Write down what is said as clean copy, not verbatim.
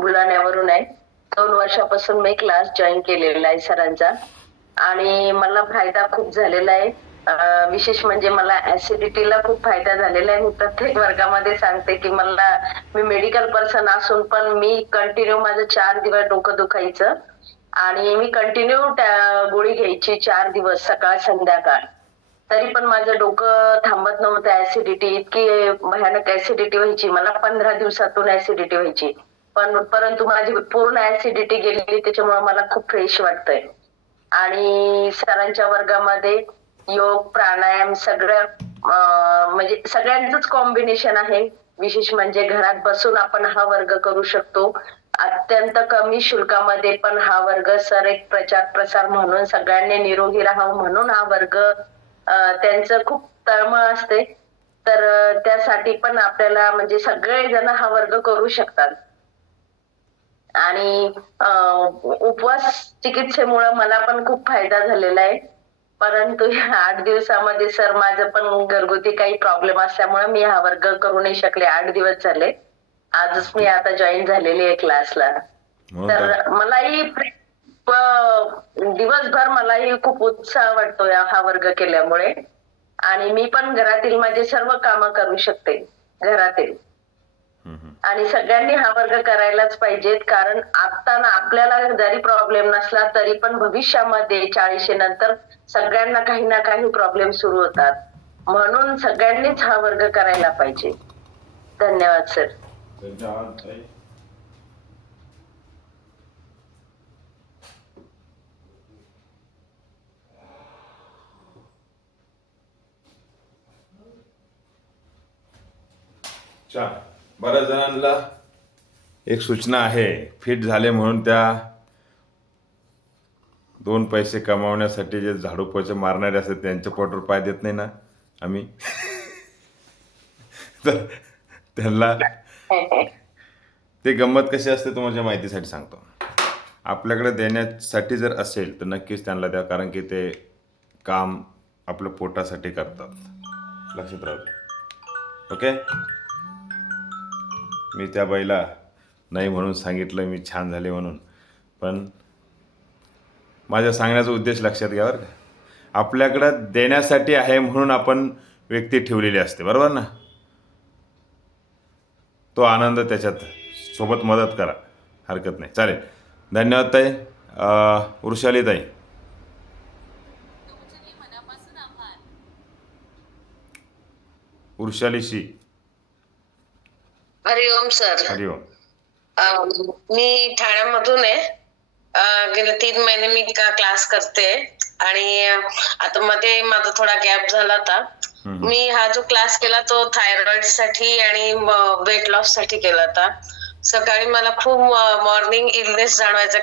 बुलढाण्यावरून आहे. 2 वर्षापासून मी class join केलेला आहे सरांचा आणि मला फायदा खूप झालेला आहे. विशेष म्हणजे मला ऍसिडिटीला खूप फायदा झालेला आहे. मी प्रत्येक वर्गामध्ये सांगते की मी मेडिकल पर्सन असून पण मी कंटिन्यू माझं 4 दिवस डोकं दुखायचं आणि मी कंटिन्यू गोळी घ्यायची 4 दिवस सकाळ संध्याकाळ. तरी पण माझं डोकं थांबत नव्हतं. ऍसिडिटी इतकी भयानक ऍसिडिटी व्हायची. मला 15 दिवसातून ऍसिडिटी व्हायची. परंतु माझी पूर्ण ऍसिडिटी गेलेली त्याच्यामुळे मला खूप फ्रेश वाटतंय. आणि सरांच्या वर्गामध्ये योग प्राणायाम सगळं म्हणजे सगळ्यांचंच कॉम्बिनेशन आहे. विशेष म्हणजे घरात बसून आपण हा वर्ग करू शकतो. अत्यंत कमी शुल्कामध्ये पण हा वर्ग सर एक प्रचार प्रसार म्हणून सगळ्यांनी निरोगी राहावं म्हणून हा वर्ग त्यांचं खूप तळमळ असते. तर त्यासाठी पण आपल्याला म्हणजे सगळेजण हा वर्ग करू शकतात. आणि उपवास चिकित्सेमुळे मला पण खूप फायदा झालेला आहे. परंतु या 8 दिवसामध्ये सर माझं पण घरगुती काही प्रॉब्लेम असल्यामुळे मी हा वर्ग करू नाही शकले. 8 दिवस झाले. आजच मी आता जॉईन झालेली आहे क्लासला. तर मलाही दिवसभर मलाही खूप उत्साह वाटतो हा वर्ग केल्यामुळे. आणि मी पण घरातील माझे सर्व कामं करू शकते घरातील. आणि सगळ्यांनी हा वर्ग करायलाच पाहिजेत. कारण आता ना आपल्याला जरी प्रॉब्लेम नसला तरी पण भविष्यामध्ये 40 नंतर सगळ्यांना काही ना काही प्रॉब्लेम सुरू होतात. म्हणून सगळ्यांनीच हा वर्ग करायला पाहिजे. धन्यवाद सर. बऱ्याच जणांना एक सूचना आहे, फिट झाले म्हणून त्या 2 पैसे कमावण्यासाठी जे झाडू पोछे मारणारे असतात त्यांच्या पोटावर पाय देत नाही ना आम्ही. तर त्यांना ते गंमत कशी असते तुम्हाला माहितीसाठी सांगतो. आपल्याकडे देण्यासाठी जर असेल तर नक्कीच त्यांना द्या, कारण की ते काम आपल्या पोटासाठी करतात. लक्षात राहू दे. ओके. मी त्या बाईला नाही म्हणून सांगितलं मी छान झाले म्हणून, पण माझ्या सांगण्याचा उद्देश लक्षात घ्या बरं का. आपल्याकडं देण्यासाठी आहे म्हणून आपण व्यक्ती ठेवलेली असते, बरोबर ना. तो आनंद त्याच्यात, सोबत मदत करा, हरकत नाही. चालेल. धन्यवाद ताई. वृषाली ताई. वृषालीशी. हरिओम सर. हरिओम. मी ठाण्यामधून आहे. गेले 3 महिने मी क्लास करते आणि आता मध्ये माझा थोडा गॅप झाला होता. मी हा जो क्लास केला तो थायरॉइड साठी आणि वेट लॉस साठी केला होता. सकाळी मला खूप मॉर्निंग इलनेस जाणवायचा